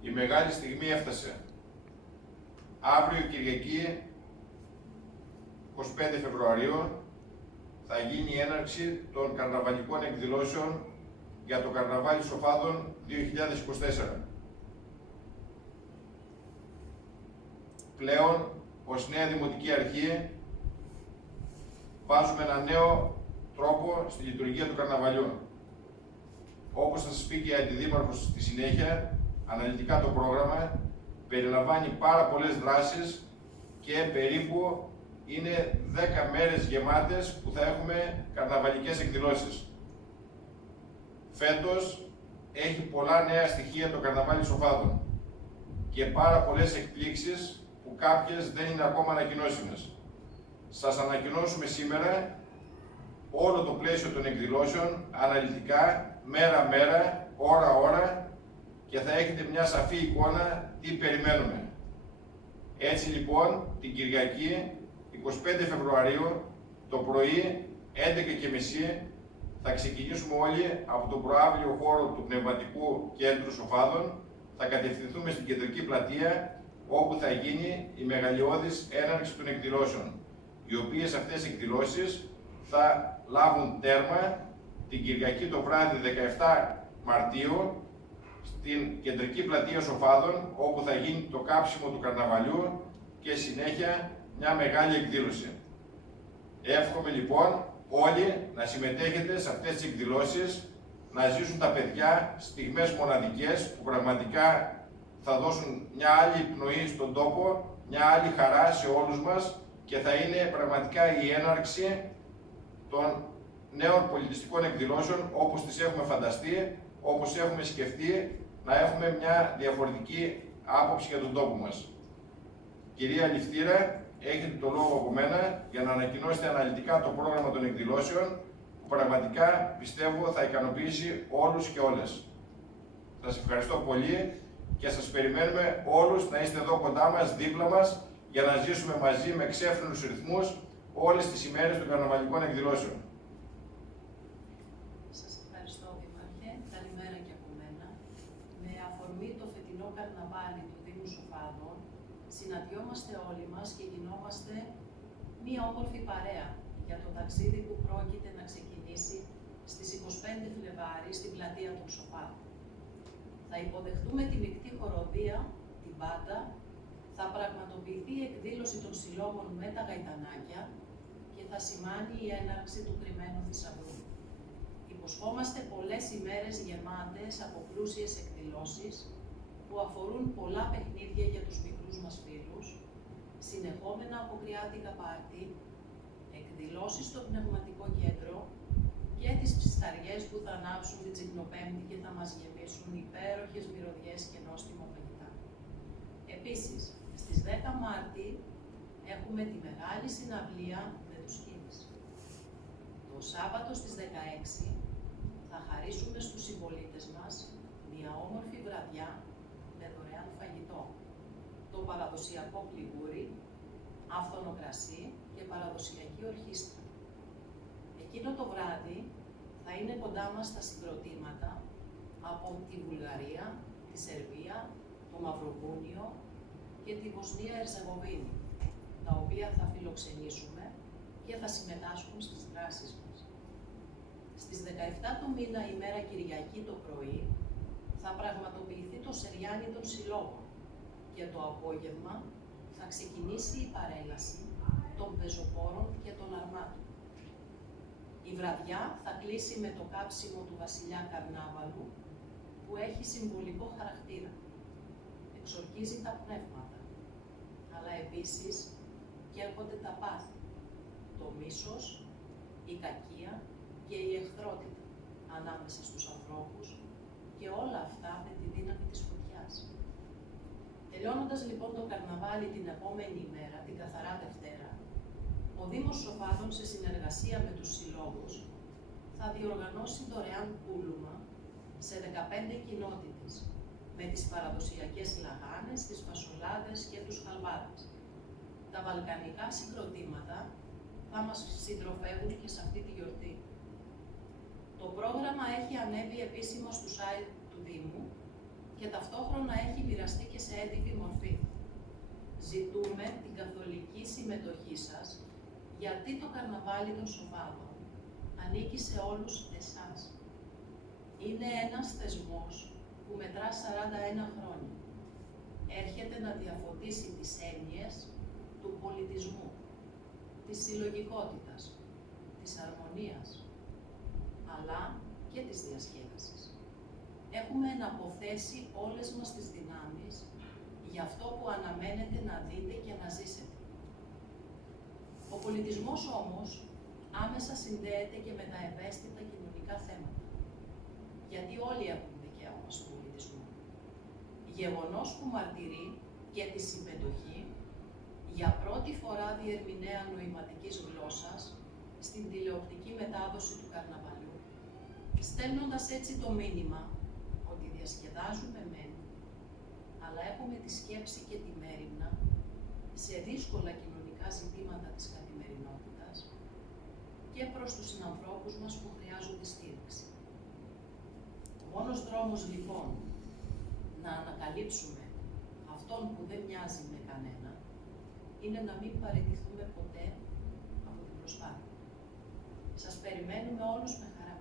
Η μεγάλη στιγμή έφτασε. Αύριο Κυριακή, 25 Φεβρουαρίου, θα γίνει η έναρξη των καρναβαλικών εκδηλώσεων για το Καρναβάλι Σοφάδων 2024. Πλέον, ως νέα Δημοτική Αρχή, βάζουμε ένα νέο τρόπο στη λειτουργία του καρναβαλιού. Όπως θα σας πει και η Αντιδήμαρχος στη συνέχεια, αναλυτικά το πρόγραμμα περιλαμβάνει πάρα πολλές δράσεις και περίπου είναι 10 μέρες γεμάτες που θα έχουμε καρναβαλικές εκδηλώσεις. Φέτος έχει πολλά νέα στοιχεία το Καρναβάλι Σοφάδων και πάρα πολλές εκπλήξεις που κάποιες δεν είναι ακόμα ανακοινώσιμες. Σας ανακοινώσουμε σήμερα όλο το πλαίσιο των εκδηλώσεων, αναλυτικά, μέρα-μέρα, ώρα-ώρα και θα έχετε μια σαφή εικόνα τι περιμένουμε. Έτσι λοιπόν, την Κυριακή, 25 Φεβρουαρίου, το πρωί, 11:30, θα ξεκινήσουμε όλοι από τον προαύλιο χώρο του Πνευματικού Κέντρου Σοφάδων, θα κατευθυνθούμε στην κεντρική πλατεία, όπου θα γίνει η μεγαλειώδης έναρξη των εκδηλώσεων, οι οποίες αυτές οι εκδηλώσεις θα λάβουν τέρμα την Κυριακή το βράδυ 17 Μαρτίου στην κεντρική πλατεία Σοφάδων, όπου θα γίνει το κάψιμο του καρναβαλιού και συνέχεια μια μεγάλη εκδήλωση. Εύχομαι λοιπόν όλοι να συμμετέχετε σε αυτές τις εκδηλώσεις, να ζήσουν τα παιδιά στιγμές μοναδικές που πραγματικά θα δώσουν μια άλλη πνοή στον τόπο, μια άλλη χαρά σε όλους μας και θα είναι πραγματικά η έναρξη των νέων πολιτιστικών εκδηλώσεων όπως τις έχουμε φανταστεί, όπως έχουμε σκεφτεί, να έχουμε μια διαφορετική άποψη για τον τόπο μας. Κυρία Ληφτήρα, έχετε το λόγο από μένα για να ανακοινώσετε αναλυτικά το πρόγραμμα των εκδηλώσεων που πραγματικά πιστεύω θα ικανοποιήσει όλους και όλες. Σας ευχαριστώ πολύ και σας περιμένουμε όλους να είστε εδώ κοντά μας, δίπλα μας, για να ζήσουμε μαζί με ξέφρενους ρυθμούς όλες τις ημέρες των καρναβαλικών εκδηλώσεων. Σας ευχαριστώ, Δήμαρχε. Καλημέρα και από μένα. Με αφορμή το φετινό καρναβάλι του Δήμου Σοφάδων, συναντιόμαστε όλοι μας και γινόμαστε μία όμορφη παρέα για το ταξίδι που πρόκειται να ξεκινήσει στις 25 Φλεβάρι στην πλατεία των Σοφάδων. Θα υποδεχτούμε τη μεικτή χοροδία, την μπάντα, θα πραγματοποιηθεί η εκδήλωση των συλλόγων με τα γαϊτανάκια και θα σημάνει η έναρξη του κρυμμένου θησαυρού. Υποσχόμαστε πολλές ημέρες γεμάτες από πλούσιες εκδηλώσεις που αφορούν πολλά παιχνίδια για τους μικρούς μας φίλους, συνεχόμενα από κρυάτικα πάρτι, εκδηλώσεις στο Πνευματικό Κέντρο και τις ψισταριές που θα ανάψουν την Τσικνοπέμπτη και θα μας γεμίσουν υπέροχες μυρωδιές και νόστιμο φαγητά. Επίσης, στις 10 Μάρτη έχουμε τη μεγάλη συναυλία με τους Κίνης. Το Σάββατο στις 16 θα χαρίσουμε στους συμπολίτες μας μια όμορφη βραδιά με δωρεάν φαγητό, το παραδοσιακό πληγούρι, άφθονο κρασί και παραδοσιακή ορχήστρα. Εκείνο το βράδυ θα είναι κοντά μας τα συγκροτήματα από τη Βουλγαρία, τη Σερβία, το Μαυροβούνιο και τη Βοσνία Ερζεγοβίνη, τα οποία θα φιλοξενήσουμε και θα συμμετάσχουν στις δράσεις μας. Στις 17 του μήνα, ημέρα Κυριακή το πρωί, θα πραγματοποιηθεί το Σεριάνι των Συλλόγων και το απόγευμα θα ξεκινήσει η παρέλαση των πεζοπόρων και των αρμάτων. Η βραδιά θα κλείσει με το κάψιμο του βασιλιά Καρνάβαλου, που έχει συμβολικό χαρακτήρα. Εξορκίζει τα πνεύματα, αλλά επίσης κέρπονται τα πάθη, το μίσος, η κακία και η εχθρότητα ανάμεσα στους ανθρώπους και όλα αυτά με τη δύναμη της φωτιάς. Τελειώνοντας λοιπόν το καρναβάλι την επόμενη ημέρα, την Καθαρά Δευτέρα, ο Δήμος Σοφάδων σε συνεργασία με τους συλλόγους θα διοργανώσει δωρεάν πούλουμα σε 15 κοινότητες με τις παραδοσιακές λαγάνες, τις φασολάδες και τους χαλβάδες. Τα βαλκανικά συγκροτήματα θα μας συντροφεύουν και σε αυτή τη γιορτή. Το πρόγραμμα έχει ανέβει επίσημα στο site του Δήμου και ταυτόχρονα έχει μοιραστεί και σε έντυπη μορφή. Ζητούμε την καθολική συμμετοχή σας, γιατί το καρναβάλι των Σοφάδων ανήκει σε όλους εσάς. Είναι ένας θεσμός που μετρά 41 χρόνια. Έρχεται να διαφωτίσει τις έννοιες του πολιτισμού, της συλλογικότητας, της αρμονίας, αλλά και της διασκέδασης. Έχουμε εναποθέσει όλες μας τις δυνάμεις για αυτό που αναμένετε να δείτε και να ζήσετε. Ο πολιτισμός όμως άμεσα συνδέεται και με τα ευαίσθητα κοινωνικά θέματα, γιατί όλοι έχουν δικαίωμα στον πολιτισμό. Γεγονός που μαρτυρεί και τη συμμετοχή για πρώτη φορά διερμηνέα νοηματικής γλώσσας στην τηλεοπτική μετάδοση του καρναβαλιού, στέλνοντας έτσι το μήνυμα ότι διασκεδάζουμε μεν, αλλά έχουμε τη σκέψη και τη μέριμνα σε δύσκολα κοινωνικά ζητήματα της καθημερινότητας και προς τους συνανθρώπους μας που χρειάζονται στήριξη. Ο μόνος δρόμος λοιπόν να ανακαλύψουμε αυτόν που δεν μοιάζει με κανένα είναι να μην παραιτηθούμε ποτέ από την προσπάθεια. Σας περιμένουμε όλους με χαρά.